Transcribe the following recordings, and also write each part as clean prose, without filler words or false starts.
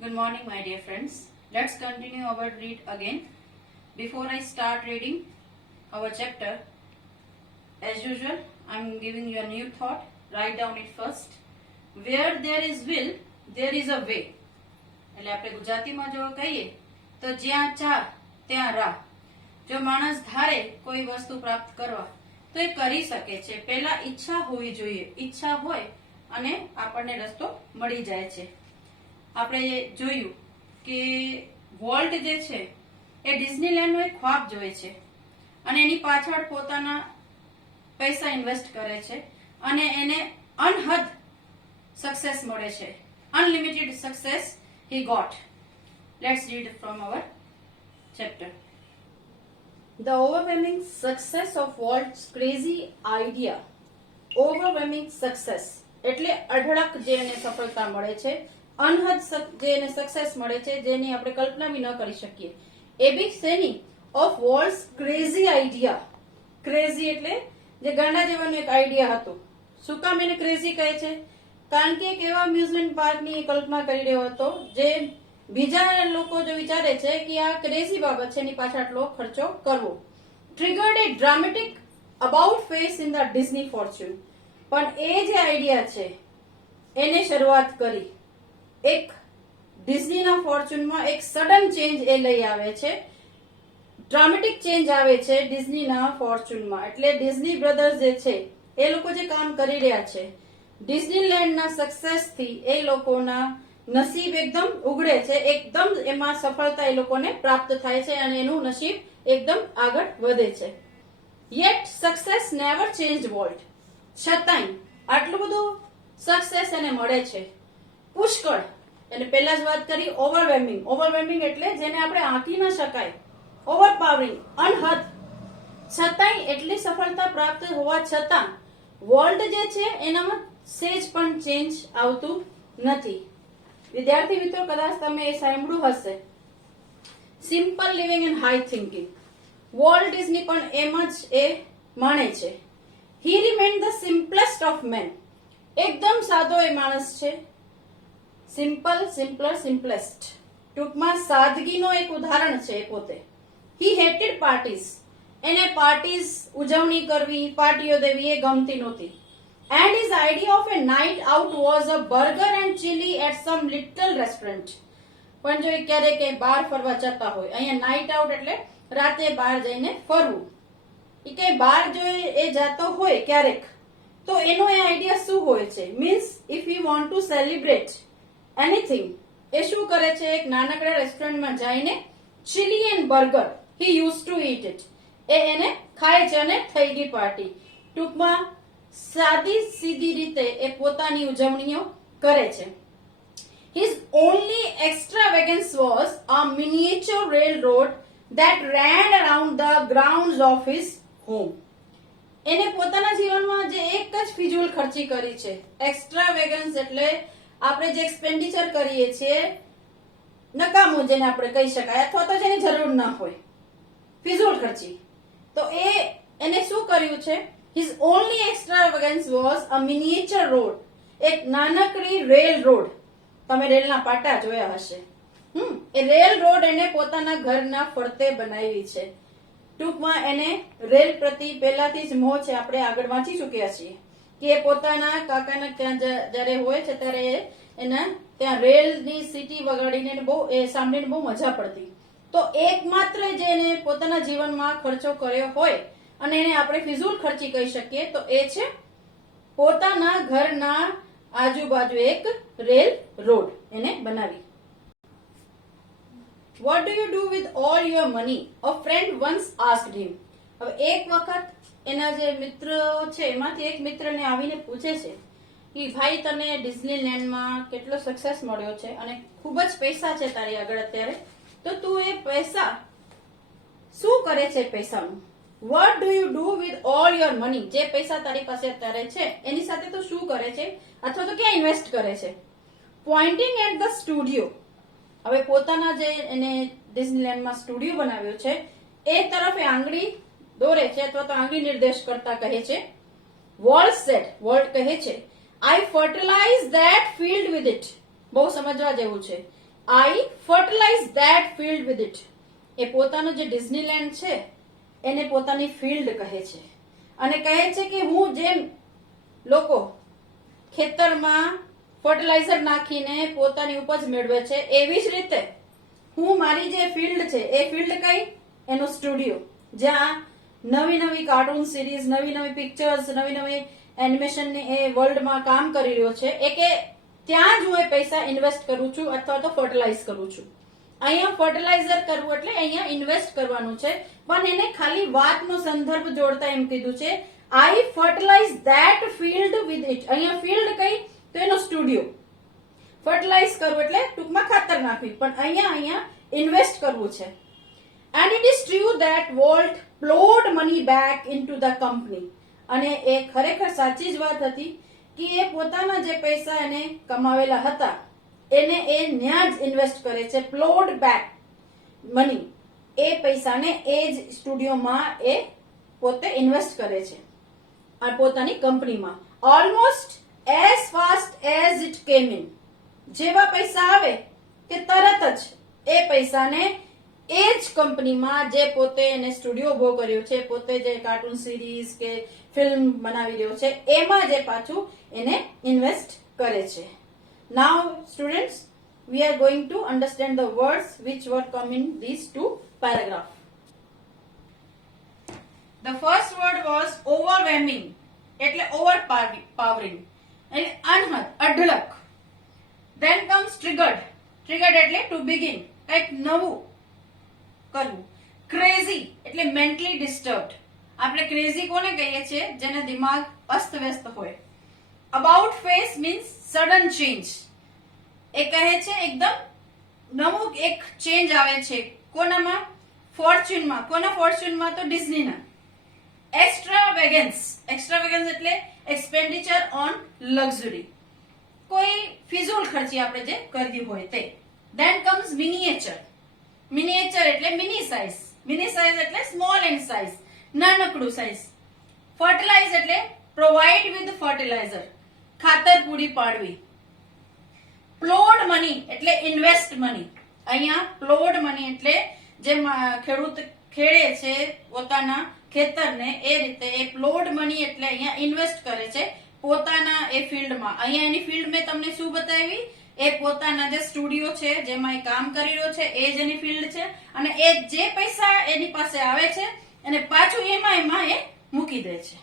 Good morning, my dear friends. Let's continue our read again. Before I start reading our chapter, as usual, I'm giving you a new thought. Write down it first. Where there is will, there is a way. એટલે આપણે ગુજરાતીમાં જો કહીએ તો જ્યાં ચા ત્યાં રાહ. જો માણસ ધારે કોઈ વસ્તુ પ્રાપ્ત કરવા તો એ કરી શકે છે. પહેલા ઈચ્છા હોવી જોઈએ. ઈચ્છા હોય અને આપણને રસ્તો મળી જાય છે. આપણે જોયું કે વોલ્ટ જે છે એ ડિઝનીલેન્ડનો એક ખ્વાબ જોવે છે અને એની પાછળ પોતાના પૈસા ઇન્વેસ્ટ કરે છે અને એને અનહદ સક્સેસ મળે છે. Unlimited success he got. Let's read from our chapter. The overwhelming success of Walt's crazy idea. Overwhelming success એટલે અઢળક જે એને સફળતા મળે છે, અનહદ જે એને સક્સેસ મળે છે, જેની આપણે કલ્પના બી ન કરી શકીએ. એ બી શેની? Of Walt's crazy idea. Crazy એટલે જે ગાંડા જેવાનું એક આઈડિયા હતું. શું કામ એને ક્રેઝી કહે છે? કારણ કે એક એવા અમ્યુઝમેન્ટ પાર્કની કલ્પના કરી રહ્યો હતો જે બીજા લોકો જો વિચારે છે કે આ ક્રેઝી બાબત છે, એની પાછળ આટલો ખર્ચો કરવો. Triggered A dramatic about face in the Disney Fortune. પણ એ જે આઈડિયા છે એને શરૂઆત કરી. એક ડિઝનીના ફોર્ચ્યુનમાં એક સડન ચેન્જ એ લઈ આવે છે. ડ્રામેટિક ચેન્જ આવે છે ડિઝનીના ફોર્ચ્યુનમાં. એટલે ડિઝની બ્રધર્સ જે છે એ લોકો જે કામ કરી રહ્યા છે, ડિઝનીલેન્ડના સક્સેસથી એ લોકોના નસીબ એકદમ ઉગડે છે. એકદમ એમાં સફળતા એ લોકોને પ્રાપ્ત થાય છે અને એનું નસીબ એકદમ આગળ વધે છે. Yet success never change volt. છતાંય આટલું બધું સક્સેસ એને મળે છે. પુષ્કળ એને પહેલા જ વાત કરી. ઓવરવેમિંગ. ઓવરવેમિંગ એટલે જેને આપણે આંકી ન શકાય. ઓવરપાવરિંગ, અનહદ. છતાંય એટલી સફળતા પ્રાપ્ત હોવા છતાં વોલ્ટ જે છે એનામાં સેજ પણ ચેન્જ આવતું નથી. વિદ્યાર્થી મિત્રો, કદાચ તમે એ સાંભળ્યું હશે, simple living and high thinking. Walt Disney પણ એમ જ એ માને છે. He remain the simplest of man. એકદમ સાદો એ માણસ છે. Simple, simpler, simplest. ટૂંકમાં સાદગીનો એક ઉદાહરણ છે એ પોતે. He hated parties. એને પાર્ટીઝ ઉજવણી કરવી, પાર્ટીઓ દેવી એ ગમતી નહોતી. And his idea of a night out was a burger and chili at some little restaurant. પણ જો ક્યારેક બહાર ફરવા જતા હોય, અહીંયા નાઇટ આઉટ એટલે રાતે બહાર જઈને ફરવું, એ કઈ બહાર જો એ જતો હોય ક્યારેક, તો એનો એ આઈડિયા શું હોય છે? Means if you want to celebrate anything, એ શું કરે છે? એક નાનકડા રેસ્ટોરન્ટમાં જઈને chilli and burger he use to eat it. એને ખાય છે અને થઈ ગઈ પાર્ટી. ટૂંકમાં સાદી સીધી રીતે એ પોતાની ઉજવણીઓ કરે છે. His only extravagance was a miniature railroad that ran around the grounds of his home. એને પોતાના જીવનમાં જે એક જ ફિજૂલ ખર્ચી કરી છે. એક્સ્ટ્રાવેગન્સ એટલે આપણે જે એક્સપેન્ડિચર કરીએ છીએ નકામું, જેને આપણે કહી શકાય, અથવા તો જેની જરૂર ના હોય, ફિજૂલ ખર્ચી. તો એને શું કર્યું છે? His only extravagance was a miniature road. એક નાનકડી રેલ રોડ. તમે રેલના પાટા જોયા હશે. એ રેલ રોડ એને પોતાના ઘરના ફરતે બનાવી છે. ટૂંકમાં એને રેલ પ્રતિ પહેલાથી જ મોહ છે. આપણે આગળ વાંચી ચૂક્યા છીએ કે પોતાના કાકાના ત્યાં જ્યારે હોય છે ત્યારે એના ત્યાં રેલની સીટી વગાડીને બહુ એ સાંભળીને બહુ મજા પડતી. તો એકમાત્ર જે એને પોતાના જીવનમાં ખર્ચો કર્યો હોય અને એને આપણે ફિઝૂલ ખર્ચી કહી શકીએ તો એ છે પોતાના ઘરના આજુબાજુ એક રેલ રોડ એને બનાવી. What do you do with all your money? A friend once asked him. હવે એક વખત એના જે મિત્ર છે એમાંથી એક મિત્રને આવીને પૂછે છે કે ભાઈ, તને ડિઝનીલેન્ડમાં કેટલો સક્સેસ મળ્યો છે અને ખૂબ જ પૈસા છે તારી આગળ અત્યારે, તો તું એ પૈસા શું કરે છે? પૈસાનું What do you do with all your money? જે પૈસા તારી પાસે અત્યારે છે એની સાથે તો શું કરે છે અથવા તો ક્યાં ઇન્વેસ્ટ કરે છે? Pointing at the studio. હવે પોતાના જે એને ડિઝનીલેન્ડમાં સ્ટુડિયો બનાવ્યો છે એ તરફ એ આંગળી દોરે છે અથવા તો આંગળી નિર્દેશ કરતા કહે છે. Walt said. વોલ્ટ કહે છે, I fertilize that field with it. બહુ સમજવા જેવું છે. I fertilise that field with it. એ પોતાનો જે ડિઝનીલેન્ડ છે એને પોતાની ફિલ્ડ કહે છે અને કહે છે કે હું જેમ લોકો ખેતરમાં ફર્ટિલાઇઝર નાખીને પોતાની ઉપજ મેળવે છે એવી જ રીતે હું મારી જે ફિલ્ડ છે એ ફિલ્ડ કઈ એનો સ્ટુડિયો, જ્યાં નવી નવી કાર્ટૂન સિરીઝ, નવી નવી પિક્ચર્સ, નવી નવી એનિમેશનની એ વર્લ્ડમાં કામ કરી રહ્યો છે એ કે ત્યાં જ હું એ પૈસા ઇન્વેસ્ટ કરું છું અથવા તો ફર્ટિલાઇઝ કરું છું. અહીંયા ફર્ટિલાઇઝર કરવું એટલે અહીંયા ઇન્વેસ્ટ કરવાનું છે, પણ એને ખાલી વાતનો સંદર્ભ જોડતા એમ કીધું છે I fertilise that field with it. અહીંયા ફિલ્ડ કઈ તો એનો સ્ટુડિયો. ફર્ટિલાઇઝ કરવું એટલે ટૂંકમાં ખાતર નાખવી, પણ અહીંયા ઇન્વેસ્ટ કરવું છે. And it is true that Walt ploughed money back into the company. અને એ ખરેખર સાચી જ વાત હતી કે એ પોતાના જે પૈસા એને કમાવેલા હતા એને એ ન્યા જ ઇન્વેસ્ટ કરે છે. પ્લોડ બેક મની, એ પૈસાને એ જ સ્ટુડિયોમાં એ પોતે ઇન્વેસ્ટ કરે છે આ પોતાની કંપનીમાં. Almost as fast as it કેમ ઇન. જેવા પૈસા આવે કે તરત જ એ પૈસાને એ જ કંપનીમાં જે પોતે એને સ્ટુડિયો ઉભો કર્યો છે, પોતે જે કાર્ટૂન સિરીઝ કે ફિલ્મ બનાવી રહ્યો છે એમાં જે પાછું એને ઇન્વેસ્ટ કરે છે. Now students, we are going to understand the words which were come in these two paragraphs. The first word was overwhelming, એટલે overpowering, એટલે અનહદ, અઢળક. Then comes triggered. Triggered એટલે to begin, કંઈક નવું કરવું. Crazy એટલે mentally disturbed. આપણે crazy કોને કહીએ છીએ? જેને દિમાગ અસ્તવ્યસ્ત હોય. About face means sudden change. એ કહે છે એકદમ નવું એક ચેન્જ આવે છે. કોનામાં? ફોર્ચ્યુનમાં. કોના ફોર્ચ્યુનમાં? તો ડિઝનીના. એક્સ્ટ્રાવેગન્સ. એક્સ્ટ્રાવેગન્સ એટલે એક્સપેન્ડિચર ઓન લક્ઝરી. કોઈ ફિઝૂલ ખર્ચી આપણે જે કરવી હોય તે. Then comes miniature. Miniature એટલે મિની સાઇઝ. મિની સાઇઝ એટલે સ્મોલ એન્ડ સાઇઝ, નાનકડું સાઇઝ. ફર્ટિલાઇઝ એટલે પ્રોવાઇડ વિથ ફર્ટિલાઇઝર, ખાતર પૂરી પાડવી. પ્લોડ મની એટલે ઇન્વેસ્ટ મની. અહીંયા પ્લોડ મની એટલે જે ખેડૂત ખેડે છે પોતાના ખેતરને એ રીતે એ પ્લોડ મની એટલે અહીંયા ઇન્વેસ્ટ કરે છે પોતાના એ ફિલ્ડમાં. અહીંયા એની ફિલ્ડ મેં તમને શું બતાવી? એ પોતાના જે સ્ટુડિયો છે જેમાં એ કામ કરી રહ્યો છે એ જ એની ફિલ્ડ છે અને એ જે પૈસા એની પાસે આવે છે અને પાછું એમાં એ મૂકી દે છે.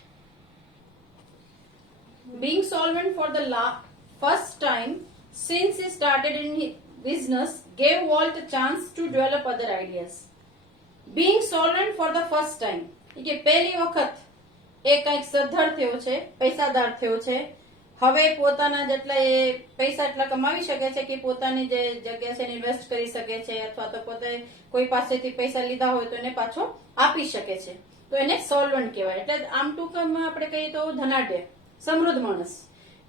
Being solvent for the first time since he started in his business gave Walt a chance to develop other ideas. Being solvent for the first time એટલે પહેલી વખત એ કંઈક સદ્ધર થયો છે, પૈસાદાર થયો છે. હવે પોતાના જેટલા એ પૈસા એટલા કમાવી શકે છે કે પોતાની જે જગ્યા છે ઇન્વેસ્ટ કરી શકે છે અથવા તો પોતે કોઈ પાસેથી પૈસા લીધા હોય તો એને પાછો આપી શકે છે. તો એને સોલ્વન્ટ કહેવાય. એટલે આમ ટૂંકમાં આપણે કહીએ તો ધનાઢ્ય, સમૃદ્ધ માણસ.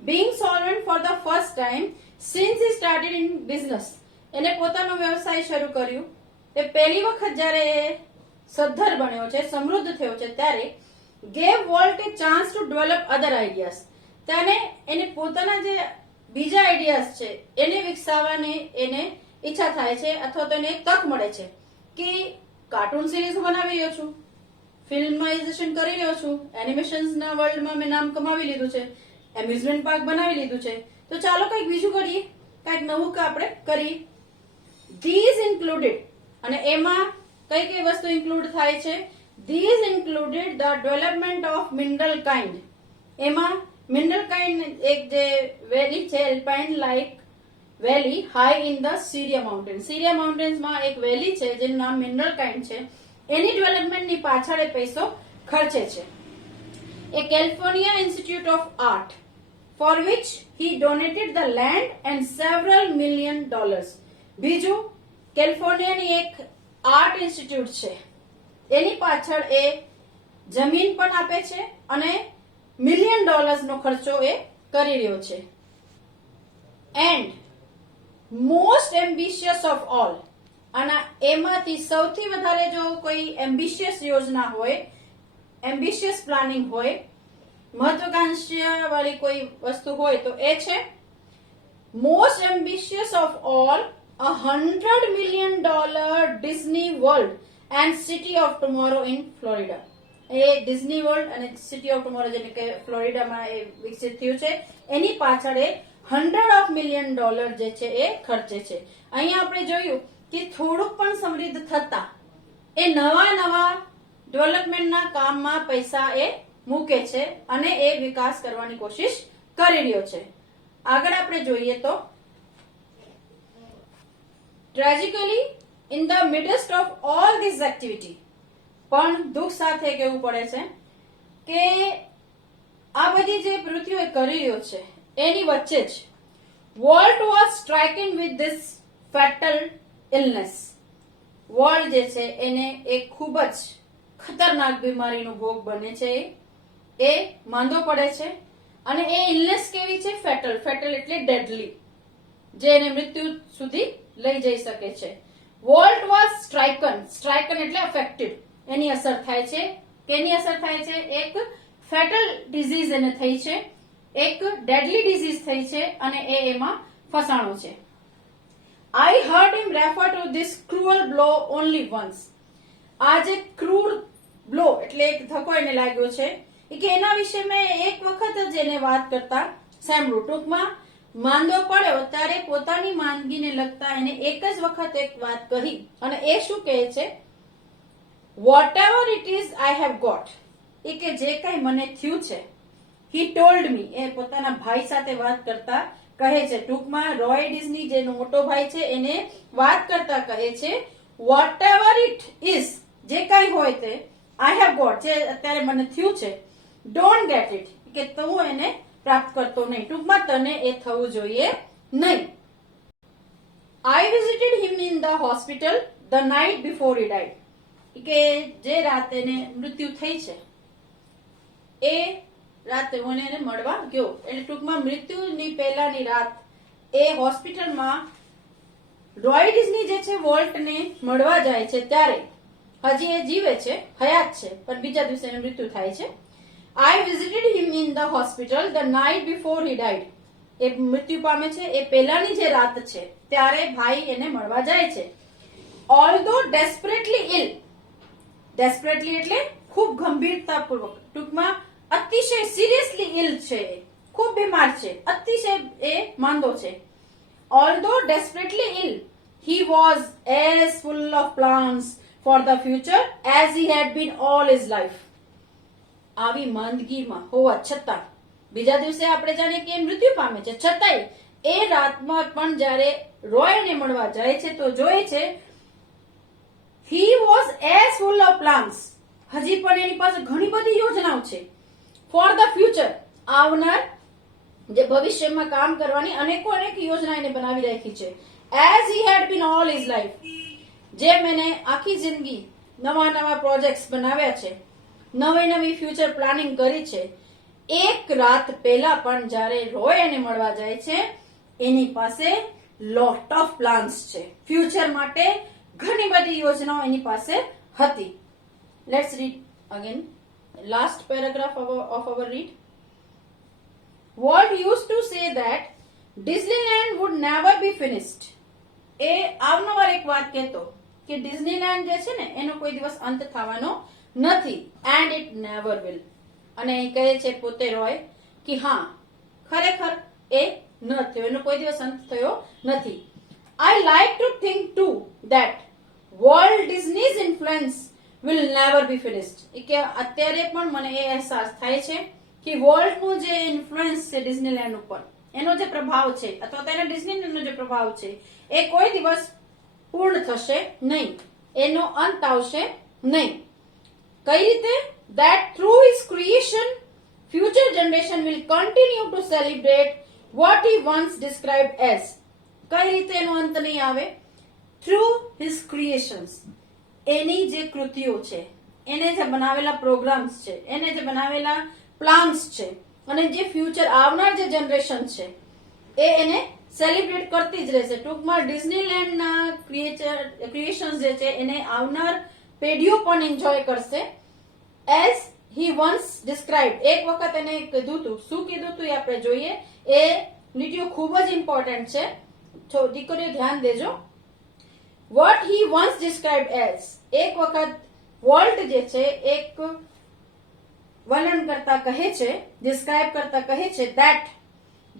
Being solvent for the first time since he started in business. એને પોતાનો વ્યવસાય શરૂ કર્યું તે પહેલી વખત જ્યારે સદ્ધર બન્યો છે, સમૃદ્ધ થયો છે ત્યારે gave Walt a chance to develop other ideas. ત્યારે એને પોતાના જે બીજા આઈડિયાઝ છે એને વિકસાવવાની એને ઈચ્છા થાય છે અથવા તો એને એક તક મળે છે કે કાર્ટૂન સિરીઝ બનાવી રહ્યો છું, ફિલ્માઇઝેશન કરી રહ્યો છું, એનિમેશન્સના વર્લ્ડમાં મેં નામ કમાવી લીધું છે, એમ્યુઝમેન્ટ પાર્ક બનાવી લીધું છે, તો ચાલો કંઈક બીજું કરીએ, કંઈક નવું આપણે કરીએ. ધીઝ ઇન્ક્લુડેડ અને એમાં કઈ કઈ વસ્તુ ઇન્ક્લુડ થાય છે? These included the development of Mineral King. એમાં મિનરલ કાઇન્ડ એક જે વેલી છે alpine like valley high in the Sierra mountain. Sierra માઉન્ટેન્સમાં એક વેલી છે જેનું નામ મિનરલ કાઇન્ડ છે. એની ડેવલપમેન્ટની પાછળ એ પૈસો ખર્ચે છે. A California Institute of Art for which he donated the land and several $million. બીજું કેલિફોર્નિયાની એક આર્ટ ઇન્સ્ટિટ્યૂટ છે એની પાછળ એ જમીન પણ આપે છે અને $1 million નો ખર્ચો એ કરી રહ્યો છે. And most ambitious of all, અને એમાંથી સૌથી વધારે જો કોઈ એમ્બિશિયસ યોજના હોય, એમ્બિશિયસ પ્લાનિંગ હોય, મહત્વાકાંક્ષા વાળી કોઈ વસ્તુ હોય તો એ છે most ambitious of all $100 million Disney World and City of Tomorrow in Florida. A Disney world અને સિટી ઓફ ટુમોરો જેને કે ફ્લોરિડામાં એ વિકસિત થયું છે એની પાછળ એ $100 million જે છે એ ખર્ચે છે. અહીંયા આપણે જોયું કે થોડુંક પણ સમૃદ્ધ થતા એ નવા ડેવલપમેન્ટના કામમાં પૈસા એ મૂકે છે અને એ વિકાસ કરવાની કોશિશ કરી રહ્યો છે. આગળ આપણે જોઈએ તો tragically in the midst of all this activity, પણ દુઃખ સાથે કહેવું પડે છે કે આ બધી જે પ્રવૃત્તિઓ એ કરી રહ્યો છે એની વચ્ચે જ volt was striking with this fatal illness. Volt જે છે એને એક ખૂબ જ ખતરનાક બીમારીનો ભોગ બને છે. એ માંદો પડે છે અને એ ઇલનેસ કેવી છે? ફેટલ. ફેટલ એટલે ડેડલી, જે એને મૃત્યુ સુધી લઈ જઈ શકે છે. Volt was સ્ટ્રાઇકન. સ્ટ્રાઇકન એટલે અફેક્ટેડ. એની અસર થાય છે. કેની અસર થાય છે? એક ફેટલ ડિઝીઝ એને થઈ છે, એક ડેડલી ડિઝીઝ થઈ છે અને એમાં ફસાણો છે. I heard him refer to this cruel blow only once. આ જે ક્રૂર બ્લો એટલે એક ધક્કો એને લાગ્યો છે કે એના વિશે મેં એક વખત જ એને વાત કરતા સાંભળ્યું. ટૂંકમાં માંદો પડ્યો ત્યારે પોતાની માંદગીને લગતા એને એક જ વખત એક વાત કહી અને એ શું કહે છે? Whatever it is I have got. એ કે જે કઈ મને થયું છે. He told me. એ પોતાના ભાઈ સાથે વાત કરતા કહે છે. ટૂંકમાં રોય ડિઝની જેનો મોટો ભાઈ છે એને વાત કરતા કહે છે whatever it is, જે કઈ હોય તે, I have got, જે અત્યારે મને થયું છે, don't get it, કે તું એને પ્રાપ્ત કરતો નહીં. ટૂંકમાં તને એ થવું જોઈએ નહીં. I visited him in the hospital the night before he died. કે જે રાતે એને મૃત્યુ થઈ છે એ રાતે હું એને મળવા ગયો. એટલે ટૂંકમાં મૃત્યુની પહેલાની રાત એ હોસ્પિટલમાં રોય ડિઝની જે છે વોલ્ટને મળવા જાય છે ત્યારે હજી એ જીવે છે, હયાત છે, પણ બીજા દિવસે એને મૃત્યુ થાય છે. I visited him in the hospital the night before he died. એ મૃત્યુ પામે છે એ પહેલાની જે રાત છે ત્યારે ભાઈ એને મળવા જાય છે. Although desperately ill. ડેસ્પરેટલી એટલે ખૂબ ગંભીરતાપૂર્વક, ટૂંકમાં અતિશય સિરિયસલી ઇલ છે, ખૂબ બીમાર છે, અતિશય એ માંદો છે. Although desperately ill, he was as full of plans for the future as he had been all his life. આવી માંદગીમાં હોવા છતાં બીજા દિવસે આપણે જાણીએ કે મૃત્યુ પામે છે, છતાંય એ રાતમાં પણ જ્યારે રોયને મળવા જાય છે તો જોઈ છે he was as full of plans. હજી પણ એની પાસે ઘણી બધી યોજનાઓ છે. for the future, આવનાર જે ભવિષ્યમાં કામ કરવાની અનેક યોજના એને બનાવી રાખી છે. as he had been all his life, જેમ એને આખી જિંદગી નવા પ્રોજેક્ટ્સ બનાવ્યા છે, નવી ફ્યુચર પ્લાનિંગ કરી છે. એક રાત પહેલા પણ જ્યારે રોય એને મળવા જાય છે એની પાસે લોટ ઓફ પ્લાન્સ છે. ફ્યુચર માટે ઘણી બધી યોજનાઓ એની પાસે હતી. Let's read again last paragraph of our read. Walt used to say that Disneyland would never be finished. એ આવનવાર એક વાત કહેતો કે ડિઝનીલેન્ડ જે છે ને એનો કોઈ દિવસ અંત થવાનો નથી. and it never will. અને એ કહે છે પોતે રોય કે હા ખરેખર એ ન થયો, એનો કોઈ દિવસ અંત થયો નથી. I like to think too that Walt Disney's influence will never be finished. કે અત્યારે પણ મને એ અહેસાસ થાય છે કે વોલ્ટનું જે ઇન્ફ્લુઅન્સ છે ડિઝનીલેન્ડ ઉપર, એનો જે પ્રભાવ છે અથવા તો એના ડિઝનીલેન્ડનો જે પ્રભાવ છે એ કોઈ દિવસ પૂર્ણ થશે નહીં, એનો અંત આવશે નહીં. કઈ રીતે? That through his creation future generation will continue to celebrate what he once described as. કઈ રીતે એનો અંત નહીં આવે? થ્રુ હિઝ ક્રિએશન્સ, એની જે કૃતિઓ છે, એને જે બનાવેલા પ્રોગ્રામ્સ છે, એને જે બનાવેલા પ્લાન્સ છે અને જે ફ્યુચર આવનાર જે જનરેશન છે એ એને સેલિબ્રેટ કરતી જ રહેશે. ટૂંકમાં ડિઝનીલેન્ડના ક્રિએશન્સ જે છે એને આવનાર પેઢીઓ પણ એન્જોય કરશે. એઝ હી વન્સ ડિસ્ક્રાઇબ્ડ, એક વખત એને કીધું હતું. શું કીધું હતું એ આપણે જોઈએ. એ લીટીઓ ખૂબ જ ઇમ્પોર્ટન્ટ છે, દીકરીઓ ધ્યાન દેજો. what he once described as. એક વખત વોલ્ટ જે છે એક વર્ણન કરતા કહે છે, ડિસ્ક્રાઇબ કરતા કહે છે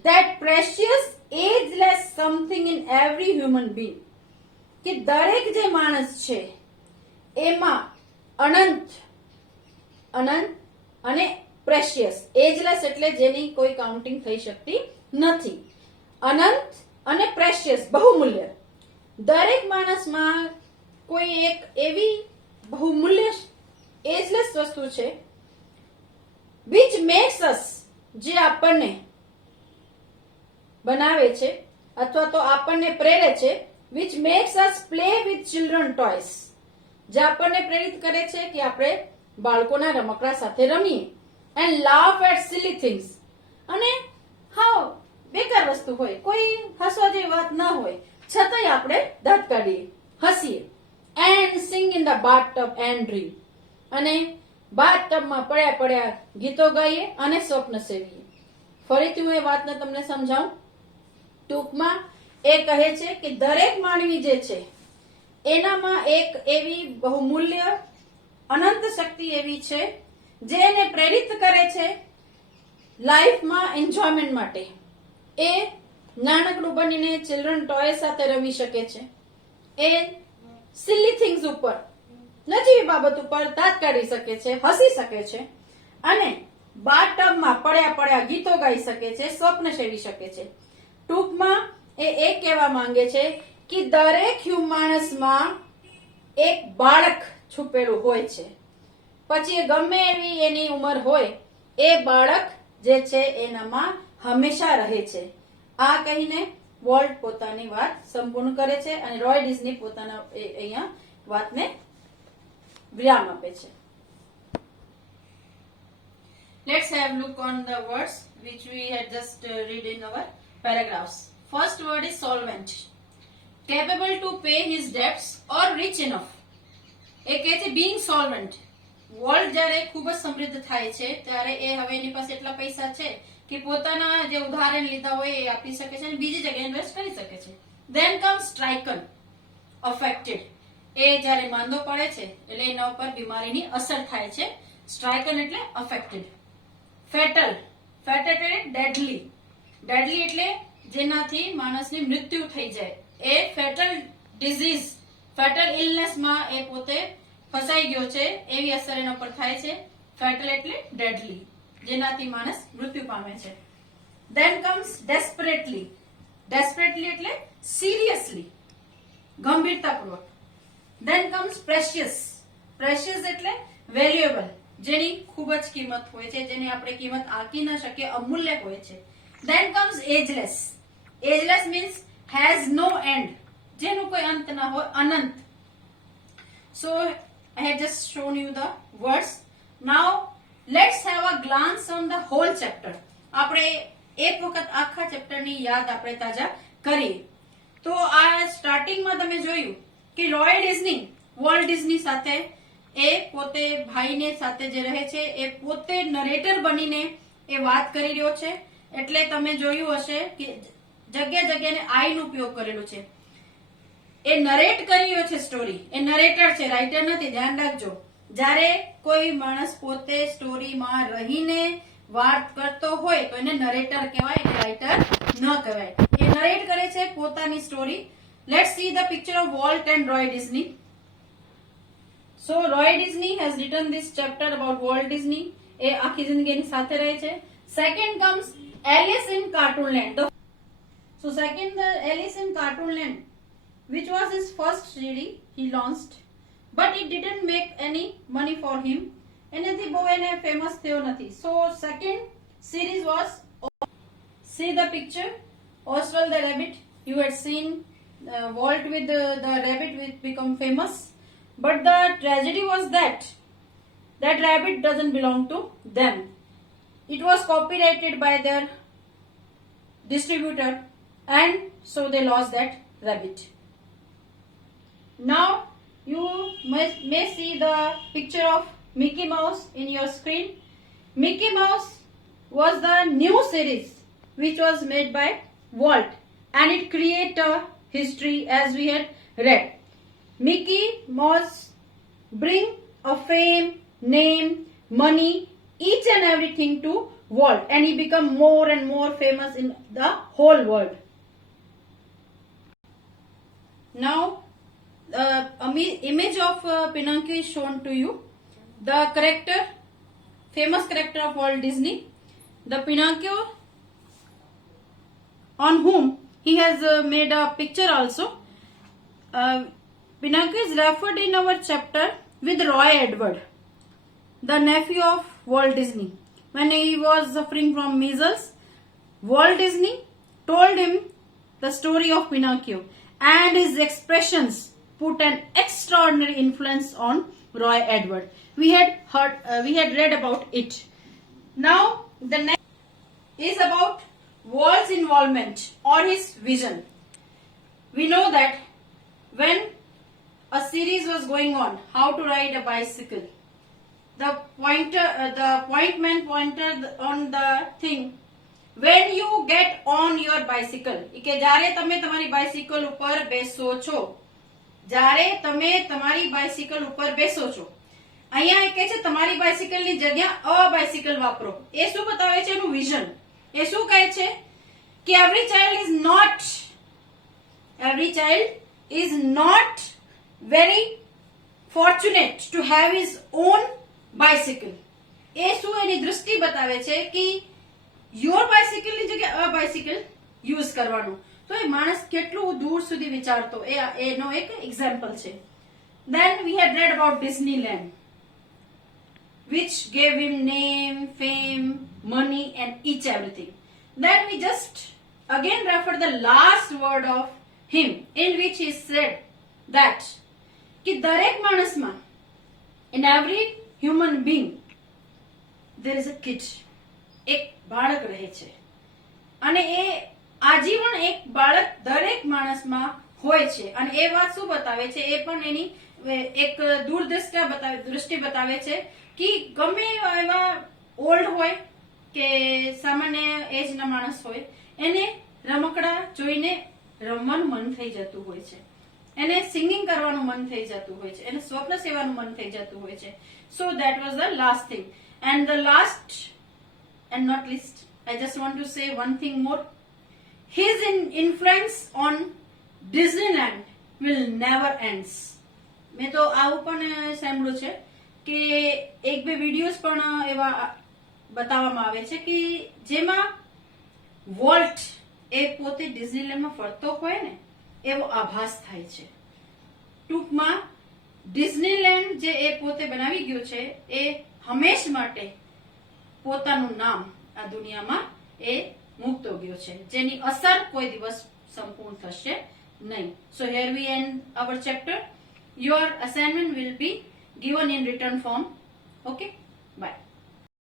that precious ageless something in every human being, કે દરેક જે માણસ છે એમાં અનંત અને પ્રેશિયસ, એજલેસ એટલે જેની કોઈ કાઉન્ટિંગ થઈ શકતી નથી, અનંત અને પ્રેશિયસ બહુમૂલ્ય, દરેક માણસમાં કોઈ એક એવી બહુમૂલ્ય એજલેસ વસ્તુ છે which makes us, જે આપણને બનાવે છે અથવા તો આપણને પ્રેરે છે, which makes us play with children toys, જે આપણને પ્રેરિત કરે છે કે આપણે બાળકોના રમકડા સાથે રમીએ, and laugh at silly things, અને હા બેકાર વસ્તુ હોય, કોઈ હસવા જેવી વાત ના હોય છતાંય આપણે દાંત કાઢીએ, હસીએ, and sing in the bathtub and dream, અને બાથટબમાં પડ્યા ગીતો ગાઈએ અને સ્વપ્ન સેવીએ. ફરીથી હું એ વાતને તમને સમજાવું. ટૂંકમાં એ કહે છે કે દરેક માનવી જે છે એનામાં એક એવી બહુમૂલ્ય અનંત શક્તિ એવી છે જે એને પ્રેરિત કરે છે લાઈફમાં એન્જોયમેન્ટ માટે. એ નાનકડું બનીને ચિલ્ડ્રન ટોય સાથે રમી શકે છે, એ સિલી થિંગ્સ ઉપર, નજીવી બાબત ઉપર દાંત કાઢી શકે છે, હસી શકે છે, અને બાથટબમાં પડ્યા ગીતો ગાઈ શકે છે, સ્વપ્ન સેવી શકે છે. ટૂંકમાં એ કહેવા માંગે છે કે દરેક માણસમાં એક બાળક છુપેલું હોય છે, પછી એ ગમે એવી એની ઉંમર હોય, એ બાળક જે છે એનામાં હંમેશા રહે છે. આ કહીને વોલ્ટ પોતાની વાત સંપૂર્ણ કરે છે અને રોય ડિઝની પોતાના અહીંયા વાતને વિરામ આપે છે. Let's have a look on the words which we had just read in our paragraphs. First word is solvent. Capable to pay his debts or rich enough. એ કહે છે being solvent. વર્લ્ડ જ્યારે ખૂબ જ સમૃદ્ધ થાય છે ત્યારે એ હવે એની પાસે એટલા પૈસા છે કે પોતાના જે ઉધારણ લીધા હોય એ આપી શકે છે અને બીજી જગ્યાએ ઇન્વેસ્ટ કરી શકે છે. Then comes stricken, affected. એ જ્યારે માંદો પડે છે એટલે એના ઉપર બીમારીની અસર થાય છે. સ્ટ્રાઇકન એટલે અફેક્ટેડ. ફેટલ, ફેટલ એટલે ડેડલી, ડેડલી એટલે જેનાથી માણસની મૃત્યુ થઈ જાય. એ ફેટલ ડિઝીઝ, ફેટલ ઇલનેસમાં એ પોતે ફસાઈ ગયો છે એવી અસર એના પર થાય છે. ફેટલ એટલે ડેડલી, જેનાથી માણસ મૃત્યુ પામે છે. Then comes desperately. Desperately એટલે seriously, ગંભીરતાપૂર્વક. Then comes precious. Precious એટલે valuable, જેની ખૂબ જ કિંમત હોય છે, જેની આપણે કિંમત આંકી ન શકીએ, અમૂલ્ય હોય છે. Then comes ageless. Ageless means has no end, જેનું કોઈ અંત ના હોય, અનંત. So I had just shown you the words. Now let's have a glance on the whole chapter. આપણે એક વખત આખા ચેપ્ટરની યાદ આપણે તાજા કરીએ. તો આ સ્ટાર્ટિંગમાં તમે જોયું કે રોય ડિઝની વોલ્ટ ડિઝની સાથે એ પોતે ભાઈને સાથે જે રહે છે એ પોતે નરેટર બનીને એ વાત કરી રહ્યો છે. એટલે તમે જોયું હશે કે જગ્યા જગ્યાએ આઈ નો ઉપયોગ કરેલો છે. એ નરેટ કરી રહ્યો છે સ્ટોરી. એ નરેટર છે, રાઇટર નથી, ધ્યાન રાખજો. જ્યારે કોઈ માણસ પોતે સ્ટોરીમાં રહીને વાત કરતો હોય તો એને નરેટર કહેવાય, એને રાઇટર ન કહેવાય. એ નરેટ કરે છે પોતાની story. Let's see the picture of Walt and Roy Disney. So Roy Disney has written this chapter about Walt Disney. એ આખી જિંદગી એની સાથે રહે છે. Second comes Alice in cartoon land. So second Alice in cartoon land, which was his first CD he launched, but it didn't make any money for him. Enathi bau ene famous theo nathi. So second series was, see the picture, Oswald the rabbit. You had seen Walt with the rabbit which become famous, but the tragedy was that rabbit doesn't belong to them. It was copyrighted by their distributor, and so they lost that rabbit. Now you may see the picture of Mickey Mouse in your screen. Mickey Mouse was the new series which was made by Walt, and it created a history as we had read. Mickey Mouse bring a fame, name, money, each and everything to Walt, and he become more and more famous in the whole world. Now, image of Pinocchio is shown to you. The character, famous character of Walt Disney, the Pinocchio, on whom he has made a picture also. Pinocchio is referred in our chapter with Roy Edward, the nephew of Walt Disney. When he was suffering from measles, Walt Disney told him the story of Pinocchio, and his expressions put an extraordinary influence on Roy Edward. We had read about it. Now the next is about Walt's involvement or his vision. We know that when a series was going on, how to ride a bicycle, the point man pointed on the thing, when you get on your bicycle, કે જ્યારે તમે તમારી bicycle ઉપર બેસો છો, જ્યારે તમે તમારી બાઇસિકલ ઉપર બેસો છો, અહીંયા એ કહે છે તમારી બાઇસિકલની જગ્યા અ બાઇસિકલ વાપરો. એ શું બતાવે છે? એનું વિઝન. એ શું કહે છે કે every child is not very fortunate to have his own bicycle. એ શું એની દૃષ્ટિ બતાવે છે કે યોર બાઇસિકલ ની જગ્યાએ અ બાઇસિકલ યુઝ કરવાનું. તો એ માણસ કેટલું દૂર સુધી વિચારતો, એનો એક એક્ઝામ્પલ છે. Then we had read about Disneyland, which gave him name, fame, money and each everything. Then we just again refer the last word of him, in which he said that कि દરેક માણસમાં, in every human being there is a kid, એક બાળક રહે છે, અને એ આજીવન એક બાળક દરેક માણસમાં હોય છે. અને એ વાત શું બતાવે છે? એ પણ એની એક દૃષ્ટિ બતાવે છે કે ગમે એવા ઓલ્ડ હોય કે સામાન્ય એજના માણસ હોય, એને રમકડા જોઈને રમવાનું મન થઈ જતું હોય છે, એને સિંગિંગ કરવાનું મન થઈ જતું હોય છે, એને સ્વપ્ન સેવાનું મન થઈ જતું હોય છે. So that was the last thing. And the last and not least, I just want to say one thing more. His influence on Disneyland will never ends. મેં તો આવું પણ સાંભળ્યું છે કે એક બે વિડીયોઝ પણ એવા બતાવવામાં આવે છે કે જેમાં વોલ્ટ એ પોતે ડિઝનીલેન્ડમાં ફરતો હોય ને એવો આભાસ થાય છે. ટૂંકમાં ડિઝનીલેન્ડ જે એ પોતે બનાવી ગયો છે એ હંમેશ માટે પોતાનું નામ આ દુનિયામાં એ મૂકતો ગયો છે, જેની અસર કોઈ દિવસ સંપૂર્ણ થશે નહીં. So here we end our chapter. Your assignment will be given in written form. Okay.